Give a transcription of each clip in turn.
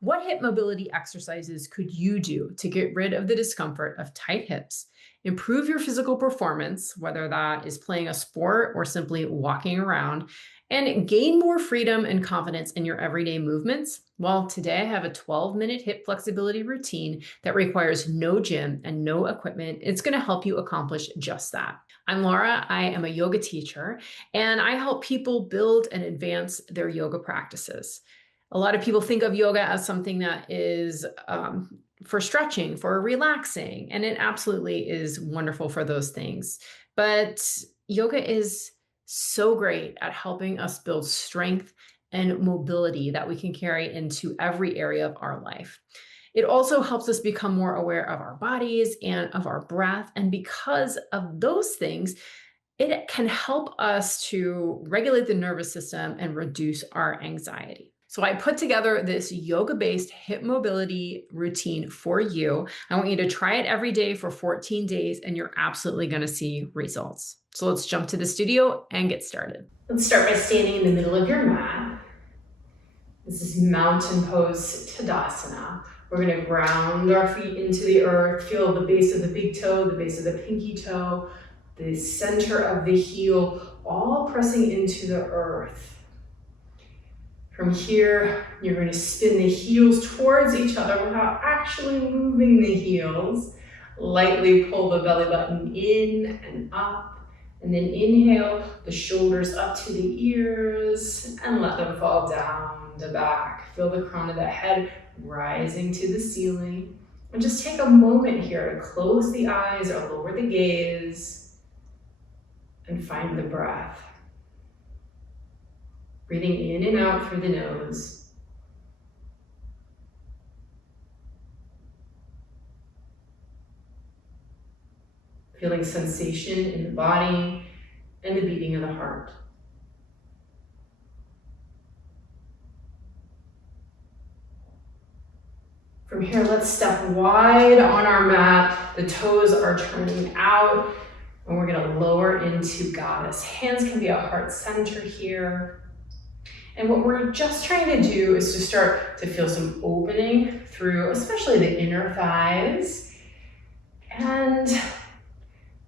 What hip mobility exercises could you do to get rid of the discomfort of tight hips, improve your physical performance, whether that is playing a sport or simply walking around, and gain more freedom and confidence in your everyday movements? Well, today I have a 12-minute hip flexibility routine that requires no gym and no equipment. It's going to help you accomplish just that. I'm Laura. I am a yoga teacher, and I help people build and advance their yoga practices. A lot of people think of yoga as something that is for stretching, for relaxing, and it absolutely is wonderful for those things. But yoga is so great at helping us build strength and mobility that we can carry into every area of our life. It also helps us become more aware of our bodies and of our breath. And because of those things, it can help us to regulate the nervous system and reduce our anxiety. So I put together this yoga-based hip mobility routine for you. I want you to try it every day for 14 days, and you're absolutely going to see results. So let's jump to the studio and get started. Let's start by standing in the middle of your mat. This is mountain pose Tadasana. We're going to ground our feet into the earth, feel the base of the big toe, the base of the pinky toe, the center of the heel, all pressing into the earth. From here, you're going to spin the heels towards each other without actually moving the heels. Lightly pull the belly button in and up, and then inhale the shoulders up to the ears and let them fall down the back. Feel the crown of the head rising to the ceiling. And just take a moment here to close the eyes or lower the gaze and find the breath. Breathing in and out through the nose. Feeling sensation in the body and the beating of the heart. From here, let's step wide on our mat. The toes are turning out, and we're going to lower into Goddess. Hands can be at heart center here. And what we're just trying to do is to start to feel some opening through, especially the inner thighs. And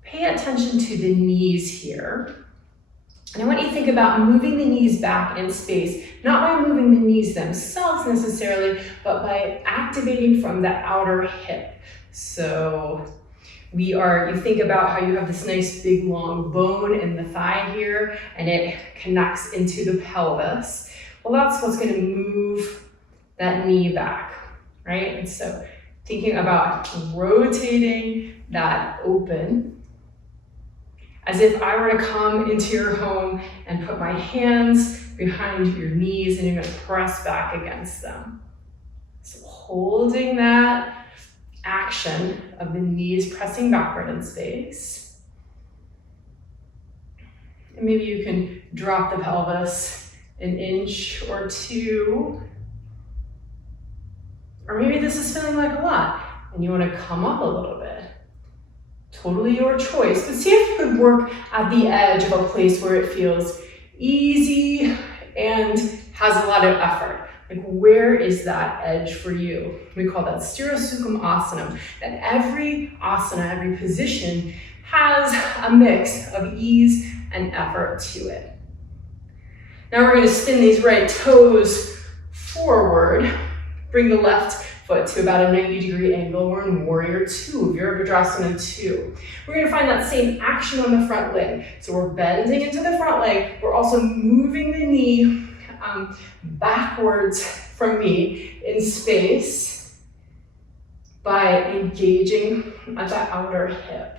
pay attention to the knees here. And I want you to think about moving the knees back in space, not by moving the knees themselves necessarily, but by activating from the outer hip. So you think about how you have this nice big long bone in the thigh here, and it connects into the pelvis. Well, that's what's going to move that knee back, right? And so thinking about rotating that open, as if I were to come into your home and put my hands behind your knees and you're going to press back against them. So holding that action of the knees pressing backward in space. And maybe you can drop the pelvis an inch or two. Or maybe this is feeling like a lot and you want to come up a little bit. Totally your choice, but see if you could work at the edge of a place where it feels easy and has a lot of effort. Like, where is that edge for you? We call that Asana. And every asana, every position has a mix of ease and effort to it. Now we're going to spin these right toes forward. Bring the left foot to about a 90-degree angle. We're in Warrior II, Virabhadrasana II. We're going to find that same action on the front leg. So we're bending into the front leg. We're also moving the knee backwards from me in space by engaging at the outer hip.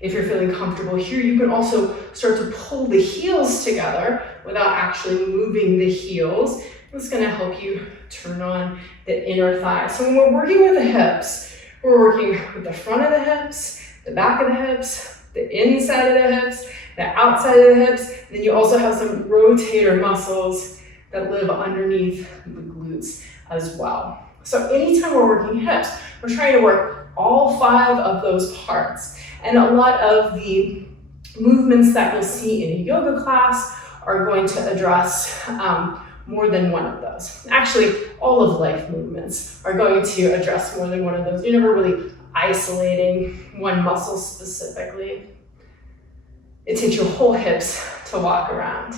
If you're feeling comfortable here, you can also start to pull the heels together without actually moving the heels. It's going to help you turn on the inner thigh. So when we're working with the hips, we're working with the front of the hips, the back of the hips, the inside of the hips, the outside of the hips. And then you also have some rotator muscles that live underneath the glutes as well. So anytime we're working hips, we're trying to work all 5 of those parts. And a lot of the movements that you'll see in a yoga class are going to address more than one of those. Actually, all of life movements are going to address more than one of those. You're never really isolating one muscle specifically. It takes your whole hips to walk around.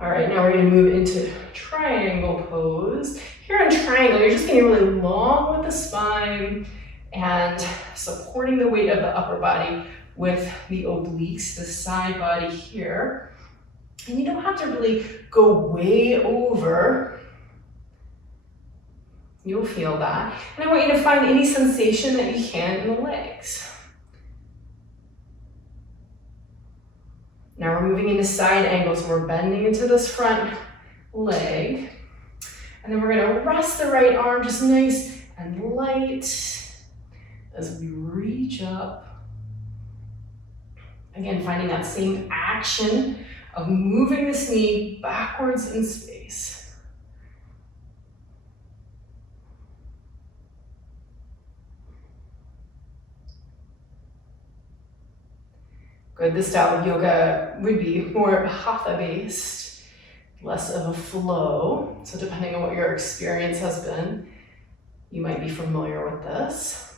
All right, now we're going to move into triangle pose. Here in triangle, you're just getting really long with the spine and supporting the weight of the upper body with the obliques, the side body here. And you don't have to really go way over. You'll feel that. And I want you to find any sensation that you can in the legs. Now we're moving into side angles. We're bending into this front leg. And then we're going to rest the right arm just nice and light as we reach up. Again, finding that same action of moving this knee backwards in space. Good, this style of yoga would be more hatha based, less of a flow. So depending on what your experience has been, you might be familiar with this.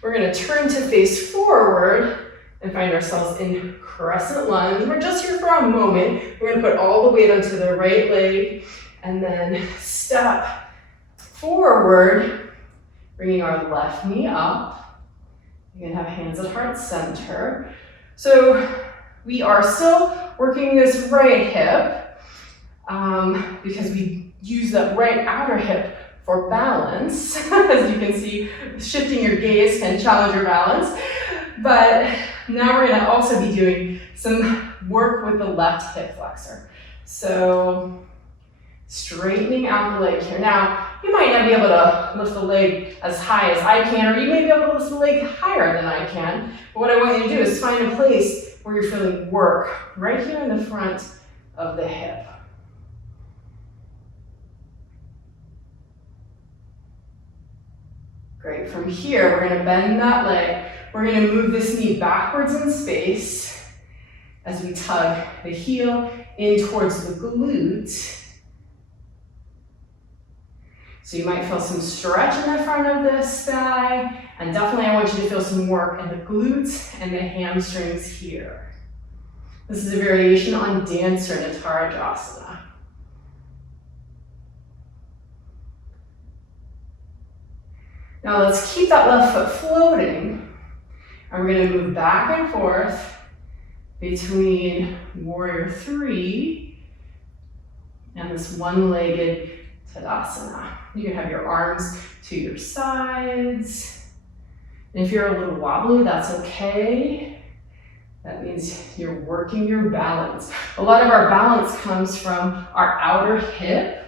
We're going to turn to face forward and find ourselves in Crescent Lunge. We're just here for a moment. We're going to put all the weight onto the right leg and then step forward, bringing our left knee up. You're going to have hands at heart center. So we are still working this right hip because we use the right outer hip for balance. As you can see, shifting your gaze can challenge your balance. But now we're going to also be doing some work with the left hip flexor. So straightening out the leg here. Now, you might not be able to lift the leg as high as I can, or you may be able to lift the leg higher than I can. But what I want you to do is find a place where you're feeling work, right here in the front of the hip. Great, from here, we're going to bend that leg. We're going to move this knee backwards in space as we tug the heel in towards the glute. So you might feel some stretch in the front of this thigh, and definitely I want you to feel some work in the glutes and the hamstrings here. This is a variation on dancer Natarajasana. Now let's keep that left foot floating, and we're going to move back and forth between Warrior 3 and this one-legged Tadasana. You can have your arms to your sides. And if you're a little wobbly, that's okay. That means you're working your balance. A lot of our balance comes from our outer hip,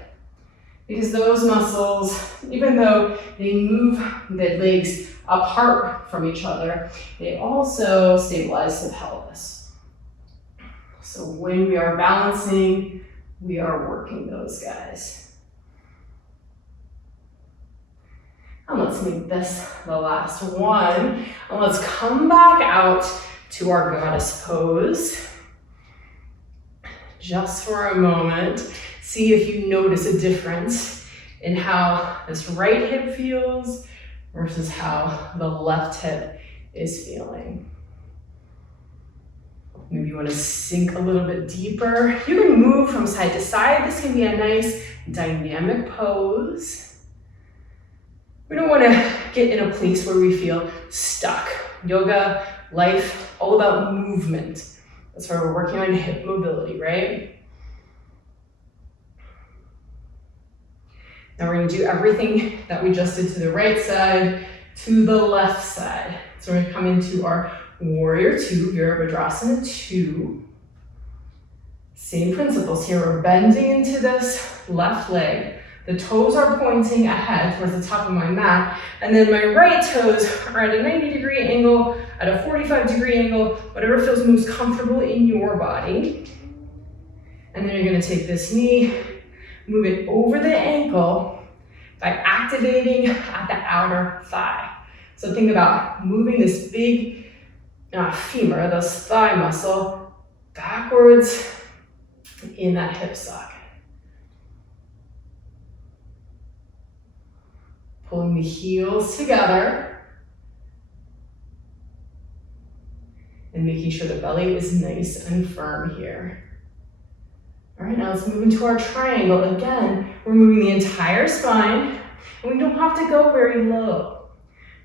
because those muscles, even though they move the legs apart from each other, they also stabilize the pelvis. So when we are balancing, we are working those guys. And let's make this the last one. And let's come back out to our goddess pose. Just for a moment, see if you notice a difference in how this right hip feels versus how the left hip is feeling. Maybe you want to sink a little bit deeper. You can move from side to side. This can be a nice dynamic pose. We don't want to get in a place where we feel stuck. Yoga, life, all about movement. That's why we're working on hip mobility, right? Now we're going to do everything that we just did to the right side to the left side. So we're going to come into our Warrior 2, Virabhadrasana II. Same principles here. We're bending into this left leg. The toes are pointing ahead towards the top of my mat, and then my right toes are at a 90-degree angle, at a 45-degree angle, whatever feels most comfortable in your body. And then you're going to take this knee, move it over the ankle by activating at the outer thigh. So think about moving this big femur, this thigh muscle, backwards in that hip socket. Pulling the heels together and making sure the belly is nice and firm here. All right, now let's move into our triangle. Again, we're moving the entire spine, and we don't have to go very low.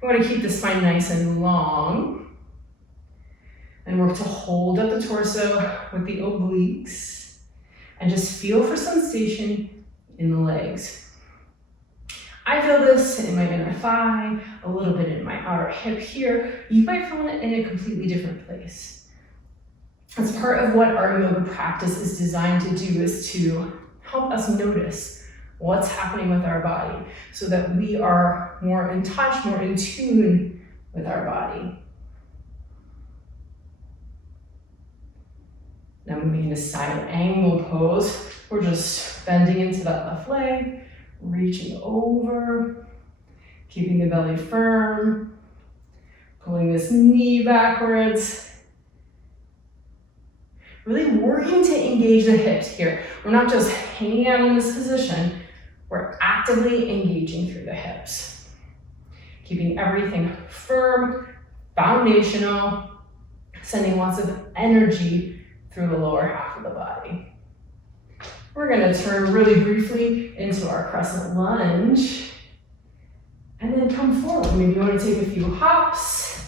We want to keep the spine nice and long, and work to hold up the torso with the obliques, and just feel for sensation in the legs. I feel this in my inner thigh, a little bit in my outer hip here. You might feel it in a completely different place. As part of what our yoga practice is designed to do is to help us notice what's happening with our body so that we are more in touch, more in tune with our body. Now moving into side angle pose, we're just bending into that left leg, reaching over, keeping the belly firm, pulling this knee backwards. Really working to engage the hips here. We're not just hanging out in this position, we're actively engaging through the hips. Keeping everything firm, foundational, sending lots of energy through the lower half of the body. We're gonna turn really briefly into our crescent lunge and then come forward. Maybe you wanna take a few hops,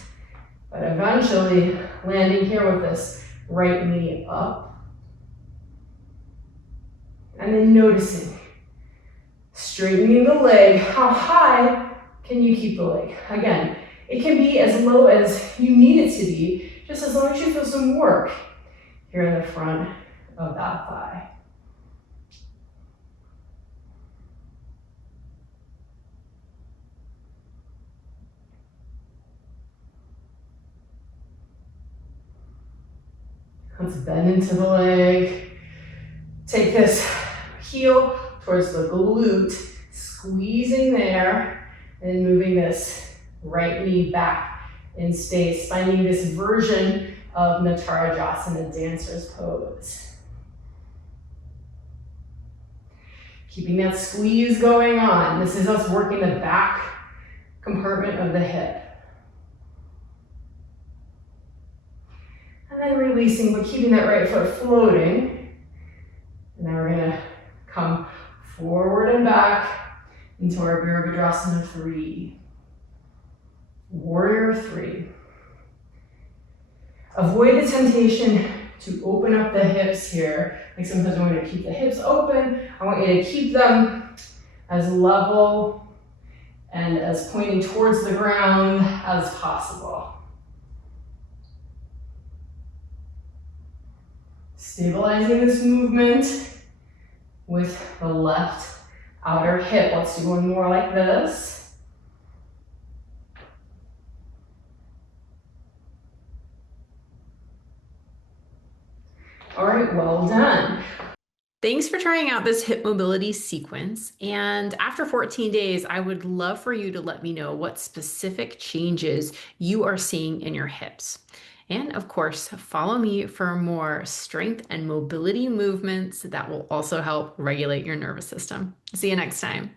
but eventually landing here with this right knee up. And then noticing, straightening the leg. How high can you keep the leg? Again, it can be as low as you need it to be, just as long as you feel some work here in the front of that thigh. Let's bend into the leg. Take this heel towards the glute, squeezing there, and moving this right knee back in space, finding this version of Natarajasana, dancer's pose. Keeping that squeeze going on. This is us working the back compartment of the hip. And then releasing, but keeping that right foot floating. And now we're gonna come forward and back into our Virabhadrasana III. Warrior III. Avoid the temptation to open up the hips here. Like sometimes I want you to keep the hips open. I want you to keep them as level and as pointing towards the ground as possible. Stabilizing this movement with the left outer hip. Let's do one more like this. All right, well done. Thanks for trying out this hip mobility sequence. And after 14 days, I would love for you to let me know what specific changes you are seeing in your hips. And of course, follow me for more strength and mobility movements that will also help regulate your nervous system. See you next time.